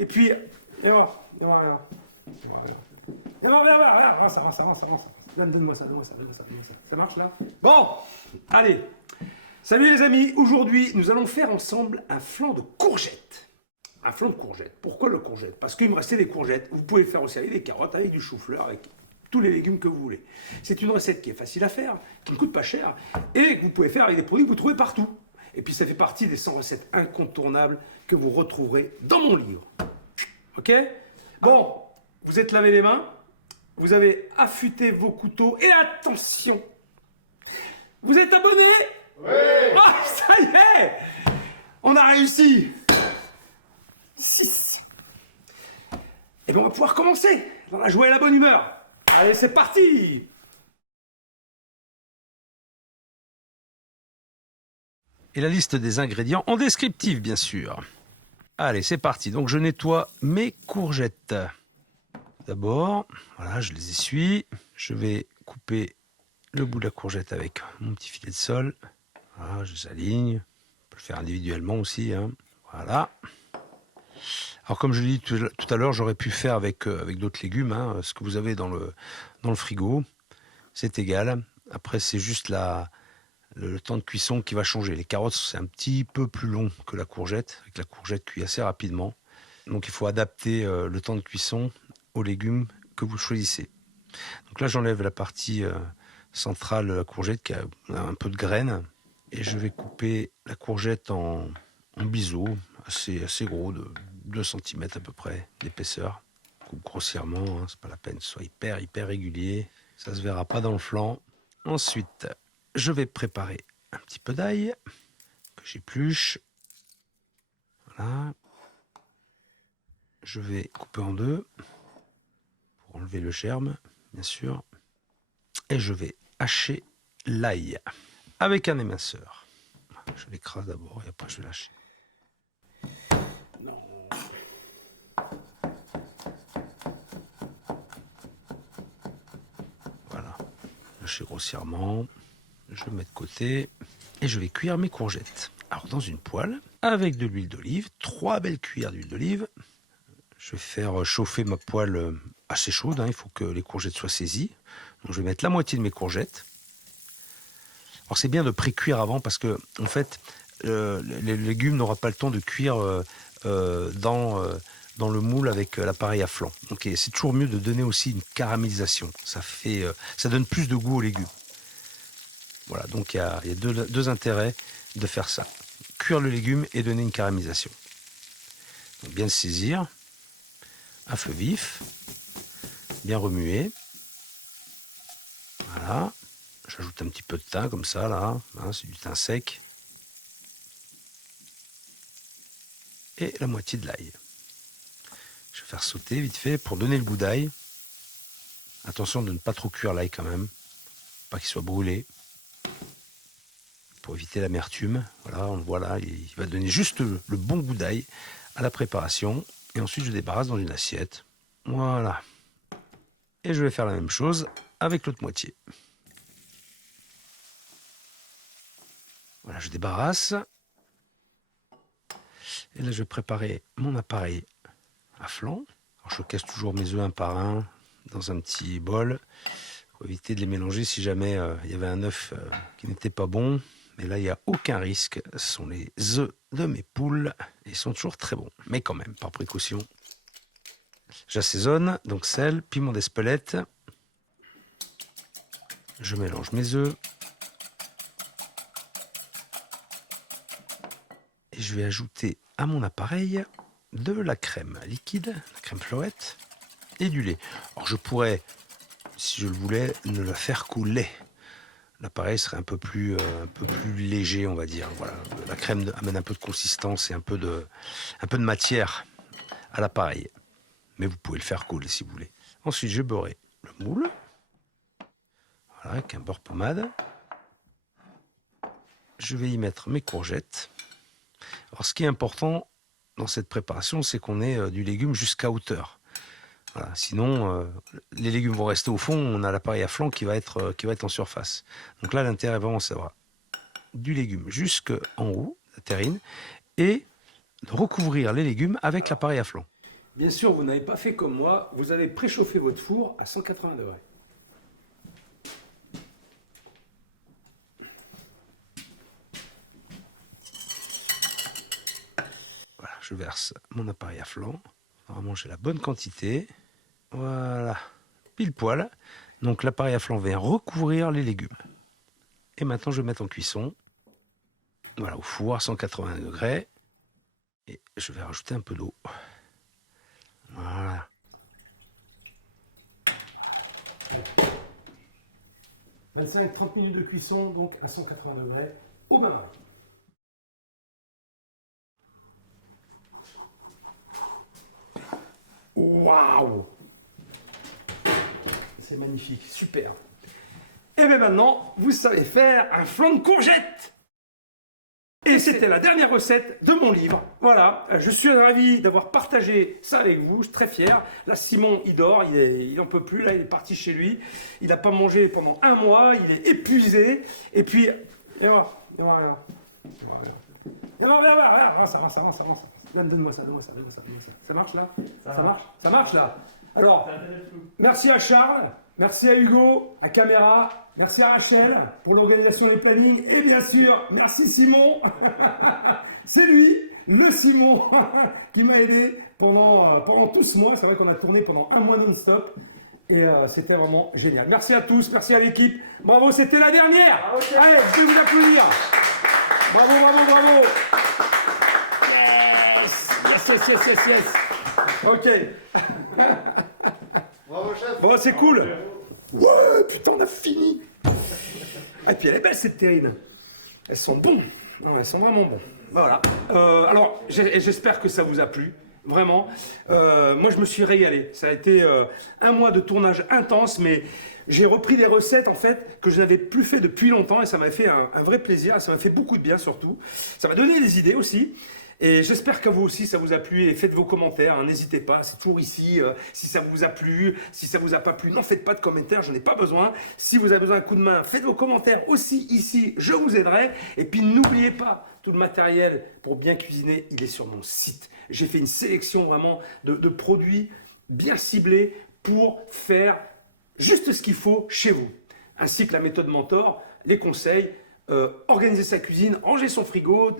Et puis, viens voir, viens voir, viens voir. Viens voir, viens voir, viens voir, avance. Donne-moi ça. Ça marche là? Bon, allez. Salut les amis, aujourd'hui nous allons faire ensemble un flan de courgettes. Un flan de courgettes. Pourquoi le courgette? Parce qu'il me restait des courgettes. Vous pouvez le faire aussi avec des carottes, avec du chou-fleur, avec tous les légumes que vous voulez. C'est une recette qui est facile à faire, qui ne coûte pas cher, et que vous pouvez faire avec des produits que vous trouvez partout. Et puis ça fait partie des 100 recettes incontournables que vous retrouverez dans mon livre. Ok? Bon, vous êtes lavé les mains, vous avez affûté vos couteaux, et attention! Vous êtes abonnés? Oui. Oh, ça y est! On a réussi! 6. Et bien on va pouvoir commencer dans la joie et la bonne humeur. Allez, c'est parti! Et la liste des ingrédients en descriptif, bien sûr. Allez, c'est parti. Donc, je nettoie mes courgettes. D'abord, voilà, je les essuie. Je vais couper le bout de la courgette avec mon petit filet de sol. Voilà, je les aligne. On peut le faire individuellement aussi, hein. Voilà. Alors, comme je l'ai dit tout à l'heure, j'aurais pu faire avec d'autres légumes, hein, ce que vous avez dans le frigo. C'est égal. Après, c'est juste le temps de cuisson qui va changer. Les carottes, c'est un petit peu plus long que la courgette. Avec la courgette cuit assez rapidement. Donc, il faut adapter le temps de cuisson aux légumes que vous choisissez. Donc là, j'enlève la partie centrale de la courgette qui a un peu de graines. Et je vais couper la courgette en biseaux, assez gros, de 2 cm à peu près d'épaisseur. Coupe grossièrement, hein, c'est pas la peine que ce soit hyper régulier. Ça se verra pas dans le flanc. Ensuite, je vais préparer un petit peu d'ail que j'épluche. Voilà. Je vais couper en 2 pour enlever le germe, bien sûr. Et je vais hacher l'ail avec un éminceur. Je l'écrase d'abord et après je lâche. Voilà. Lâcher grossièrement. Je mets de côté et je vais cuire mes courgettes. Alors dans une poêle, avec de l'huile d'olive, 3 belles cuillères d'huile d'olive. Je vais faire chauffer ma poêle assez chaude, hein, il faut que les courgettes soient saisies. Donc je vais mettre la moitié de mes courgettes. Alors c'est bien de pré-cuire avant parce que en fait, les légumes n'auront pas le temps de cuire dans le moule avec l'appareil à flan. Donc c'est toujours mieux de donner aussi une caramélisation. Ça donne plus de goût aux légumes. Voilà, donc il y a deux intérêts de faire ça. Cuire le légume et donner une caramélisation. Donc bien le saisir, à feu vif, bien remuer. Voilà, j'ajoute un petit peu de thym comme ça, là, hein, c'est du thym sec. Et la moitié de l'ail. Je vais faire sauter vite fait pour donner le goût d'ail. Attention de ne pas trop cuire l'ail quand même, pas qu'il soit brûlé. Pour éviter l'amertume, voilà, on le voit là, il va donner juste le bon goût d'ail à la préparation. Et ensuite, je débarrasse dans une assiette. Voilà. Et je vais faire la même chose avec l'autre moitié. Voilà, je débarrasse. Et là, je vais préparer mon appareil à flan. Alors, je casse toujours mes œufs un par un dans un petit bol pour éviter de les mélanger si jamais il y avait un œuf qui n'était pas bon. Mais là, il n'y a aucun risque. Ce sont les œufs de mes poules. Ils sont toujours très bons. Mais quand même, par précaution. J'assaisonne, donc sel, piment d'Espelette. Je mélange mes œufs. Et je vais ajouter à mon appareil de la crème liquide, la crème fleurette, et du lait. Alors je pourrais, si je le voulais, ne la faire couler. L'appareil serait un peu plus léger, on va dire. Voilà, la crème amène un peu de consistance et un peu de matière à l'appareil. Mais vous pouvez le faire couler si vous voulez. Ensuite, je beurrai le moule. Voilà, avec un beurre pommade. Je vais y mettre mes courgettes. Alors, ce qui est important dans cette préparation, c'est qu'on ait du légume jusqu'à hauteur. Voilà, sinon, les légumes vont rester au fond, on a l'appareil à flan qui va être en surface. Donc là, l'intérêt vraiment, c'est d'avoir du légume jusqu'en haut, la terrine, et de recouvrir les légumes avec l'appareil à flan. Bien sûr, vous n'avez pas fait comme moi, vous avez préchauffé votre four à 180 degrés. Voilà, je verse mon appareil à flanc. Vraiment, j'ai la bonne quantité. Voilà, pile poil. Donc l'appareil à flanc vient recouvrir les légumes. Et maintenant, je vais mettre en cuisson. Voilà, au four à 180 degrés. Et je vais rajouter un peu d'eau. Voilà. 25-30 minutes de cuisson, donc à 180 degrés, au bain. Waouh! C'est magnifique, super. Et bien maintenant, vous savez faire un flan de courgettes. Et c'était la dernière recette de mon livre. Voilà, je suis ravi d'avoir partagé ça avec vous, je suis très fier. Là, Simon, il dort, il en peut plus, là, il est parti chez lui. Il n'a pas mangé pendant un mois, il est épuisé. Et puis, et voilà, Donne-moi ça. Ça marche là? Ça marche? Ça marche là? Alors, merci à Charles, merci à Hugo, à Caméra, merci à Rachel pour l'organisation des plannings et bien sûr, merci Simon. C'est lui, le Simon, qui m'a aidé pendant tout ce mois. C'est vrai qu'on a tourné pendant un mois non-stop et c'était vraiment génial. Merci à tous, merci à l'équipe. Bravo, c'était la dernière. Allez, je vais vous applaudir. Bravo. Yes. Ok. Bravo, chef. Bon, c'est cool. Ouais, putain, on a fini. Et puis elle est belle cette terrine. Elles sont bonnes. Non, elles sont vraiment bonnes. Voilà. Alors, j'espère que ça vous a plu. Vraiment. Moi, je me suis régalé. Ça a été un mois de tournage intense, mais j'ai repris des recettes en fait que je n'avais plus fait depuis longtemps et ça m'a fait un vrai plaisir. Et ça m'a fait beaucoup de bien surtout. Ça m'a donné des idées aussi. Et j'espère qu'à vous aussi ça vous a plu et faites vos commentaires, hein, n'hésitez pas, c'est toujours ici, si ça vous a plu, si ça vous a pas plu, n'en faites pas de commentaires, j'en ai pas besoin. Si vous avez besoin d'un coup de main, faites vos commentaires aussi ici, je vous aiderai. Et puis n'oubliez pas, tout le matériel pour bien cuisiner, il est sur mon site. J'ai fait une sélection vraiment de produits bien ciblés pour faire juste ce qu'il faut chez vous. Ainsi que la méthode Mentor, les conseils, organiser sa cuisine, ranger son frigo,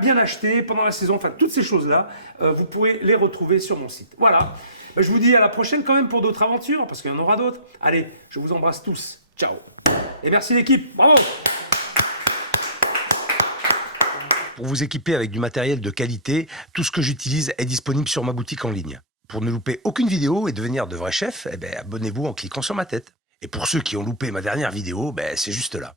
bien acheter pendant la saison, enfin toutes ces choses-là, vous pourrez les retrouver sur mon site. Voilà, je vous dis à la prochaine quand même pour d'autres aventures, parce qu'il y en aura d'autres. Allez, je vous embrasse tous, ciao. Et merci l'équipe, bravo. Pour vous équiper avec du matériel de qualité, tout ce que j'utilise est disponible sur ma boutique en ligne. Pour ne louper aucune vidéo et devenir de vrais chefs, abonnez-vous en cliquant sur ma tête. Et pour ceux qui ont loupé ma dernière vidéo, c'est juste là.